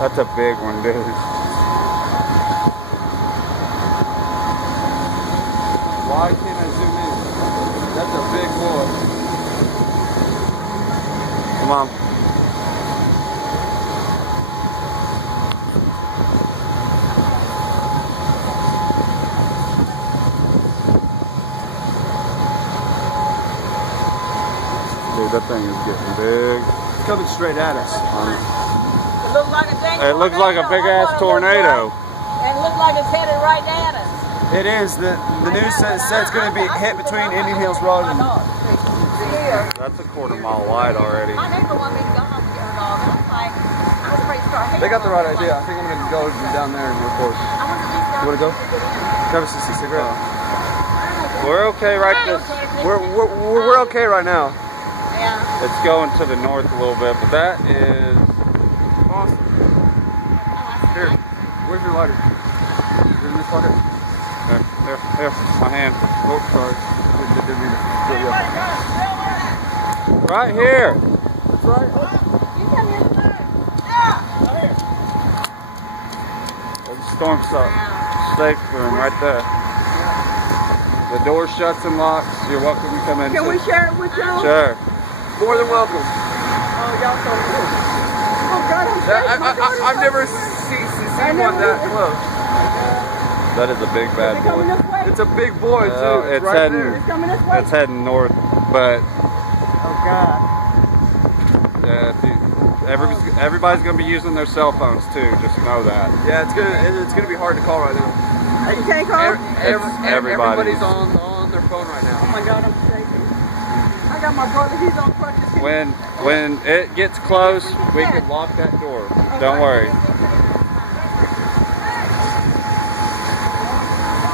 That's a big one, dude. Why can't I zoom in? That's a big one. Come on. Dude, that thing is getting big. It's coming straight at us. It looks like a dang It looks like a big ass tornado. And it looks like it's headed right at us. It is. The news says it's going to be hit between Indian Hills Road and... That's a quarter-mile wide already. My neighbor wanted me to go home and get her dog. I was like, I was afraid to start hitting. They got the right idea. I think I'm going to go down there and record. You want to go? Travis is a cigarette. We're okay right this. We're okay right now. Yeah. It's going to the north a little bit, but that is Awesome. Here, where's your lighter? Is it in this pocket? there, my hand. Oh, sorry. Didn't mean to fill you up. Right here. That's right. You come here tonight. Yeah. Come here. There's a storm safe room right there. The door shuts and locks. You're welcome to come in. Can we share it with y'all? Sure. More than welcome. Oh, y'all so cool. Oh, God, I'm safe. I've never seen one that close. That is a big bad boy. It's a big boy too. It's right heading. there. It's coming this way. It's heading north, but Oh, God. everybody's gonna be using their cell phones too. Just know that. Yeah, it's gonna be hard to call right now. You can't call? Everybody's on their phone right now. Oh, my God, I'm shaking. I got my brother. He's on crutches. When it gets close, we can lock that door. Don't worry.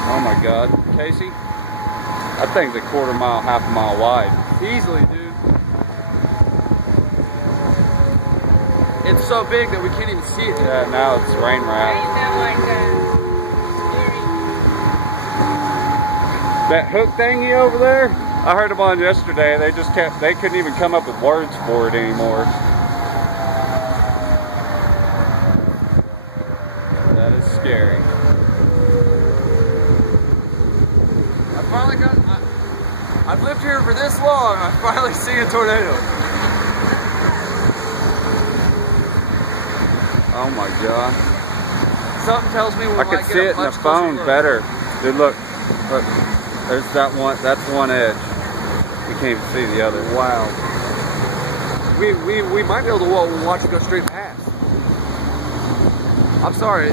Oh my God, Casey, I think it's a quarter mile, half a mile wide. Easily, dude. It's so big that we can't even see it. Yeah, now it's rain wrapped. That hook thingy over there, I heard them on yesterday. They couldn't even come up with words for it anymore. That is scary. I've lived here for this long. I finally see a tornado. Oh my God. Something tells me we I could see it in the phone better. Dude, look, there's that one. That's one edge. We can't even see the other. Wow. We might be able to watch it go straight past. I'm sorry.